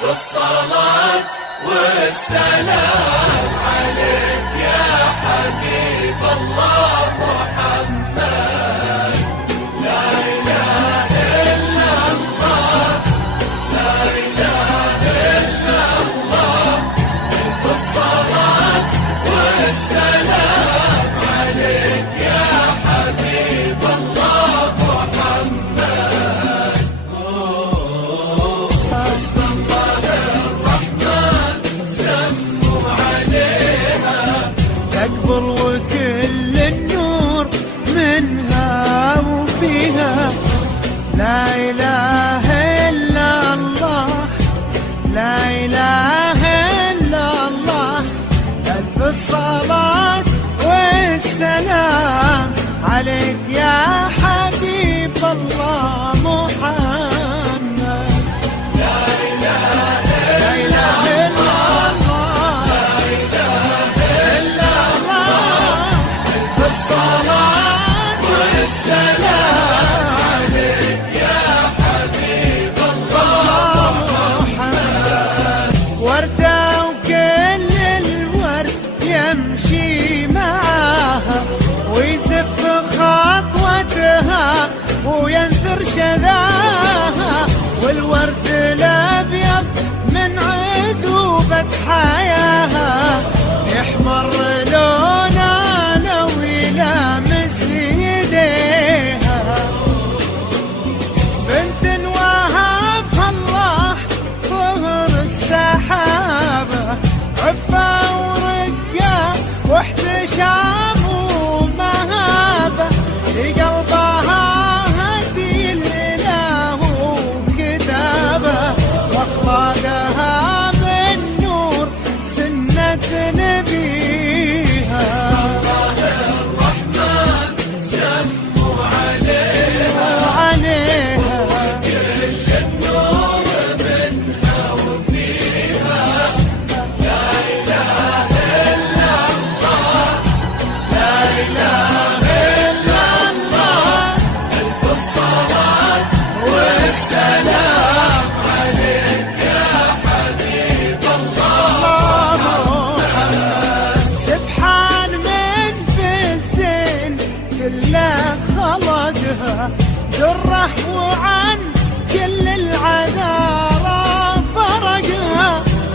ألف الصلاة والسلام عليك يا حبيب الله محمد. لا إله إلا الله، لا إله إلا الله. ألف الصلاة والسلام عليك يا حبيب الله محمد. حسب الله الرحمن سموا عليها، تكبر وكل النور منها وفيها. لا إله إلا الله، لا إله إلا الله. ألف الصلاة والسلام عليك يا حبيب الله محمد. لا إله لا إله إلا الله، لا إله إلا الله. ألف الصلاة والسلام عليك يا حبيب الله محمد. وردة وكل الورد يمشي معاها، ويزف خطوتها وينثر شذاها. والورد الأبيض من عذوبة حياها يحمر لونه لو يلامس يديها. بنت وهبها الله ظهر السحابة، عفة ورقة واحتشام ومهابة. لقلبها هدي الإله وكتابة، وأخلاقها من نور سنة نبيها. الرحمن سموا عليها، وعليها كل النور منها وفيها. لا إله إلا الله، لا إله إلا الله. ألف الصلاة والسلام عليك يا حبيب الله. سبحان من في الزين كله خلقها دره، وعن كل العذارى فرقها.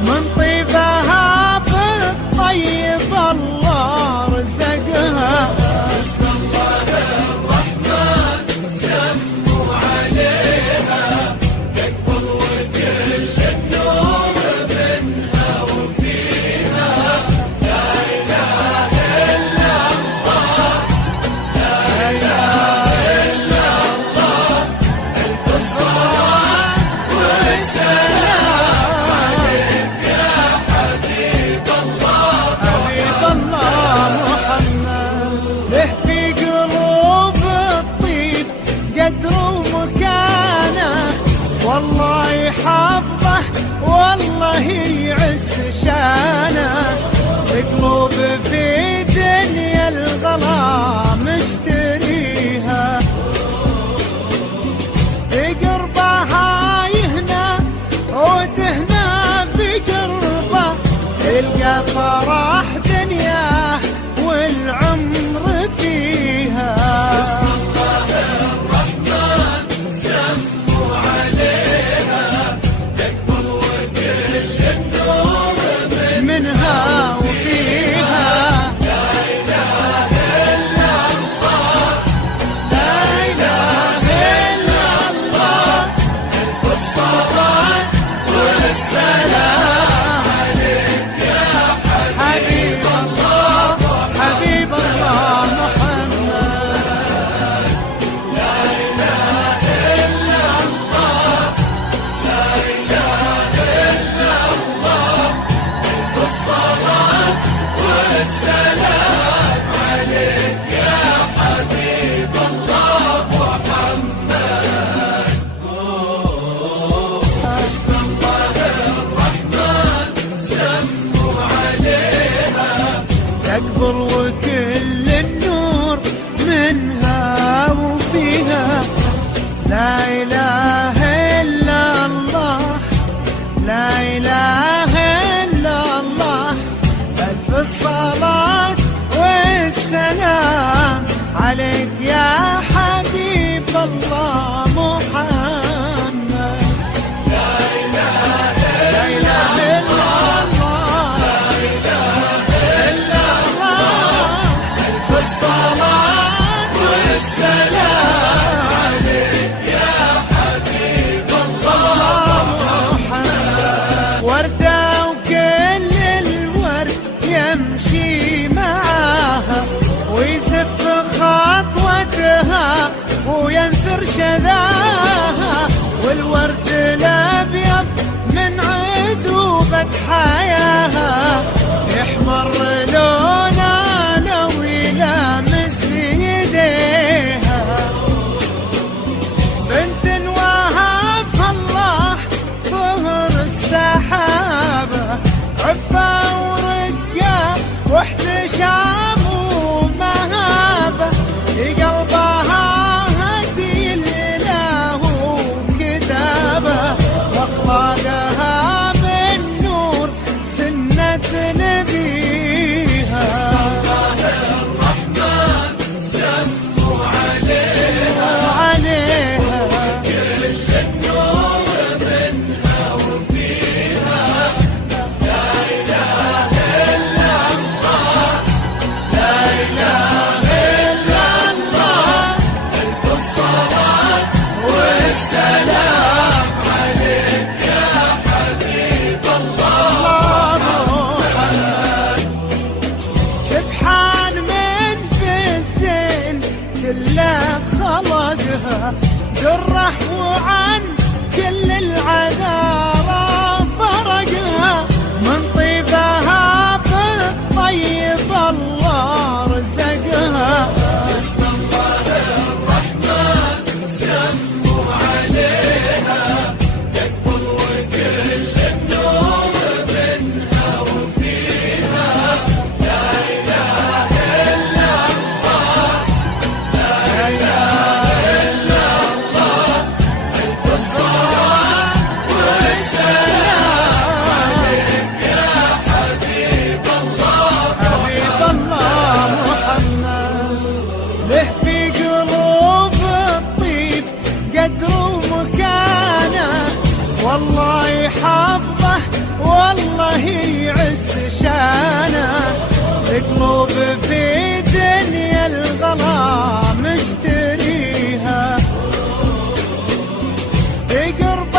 من طيبها بالطيب الله رزقها. بسم الله الرحمن سموا عليها، تكبر وكل النور منها وفيها. لا إله إلا الله، لا إله إلا الله. ألف الصلاة والسلام عليك يا حبيب الله. حبيب الله محمد. له في قلوب الطيب قدر ومكانه، والله يحفظه والله يعز شانه. قلوب في دنيا الغلا مشتريها، بقربها يهنى وتهنى بقربه. تلقى فرح دنياه والعمر فيها. الرحمن سموا عليها، تكبر وكل النور منها وفيها. لا إله إلا الله، لا إله إلا الله. ألف الصلاة والسلام عليك يا حبيب الله، حبيب الله محمد. لا إله إلا الله، لا إله إلا الله. ألف الصلاة والسلام عليك يا حبيب الله محمد. حسب الله الرحمن سموا عليها، تكبر وكل النور منها وفيها. لا إله إلا الله، لا سلام عليك يا حبيب الله محمد. سبحان من في الزين كله خلقها، جرح وعن كل العذارى فرقها، من طيبها بالطيب الله رزقها. اسم الله الرحمن سموا عليها، يقبل وكل النور منها وفيها. لا إله إلا الله، لا إله إلا الله، ألف الصلاة والسلام عليك يا حبيب الله حبيب الله محمد. له في قلوب الطيب قدر ومكانه، والله يحفظه والله يعز شانه. القلوب في دنيا الغلا مشتريها، بقرب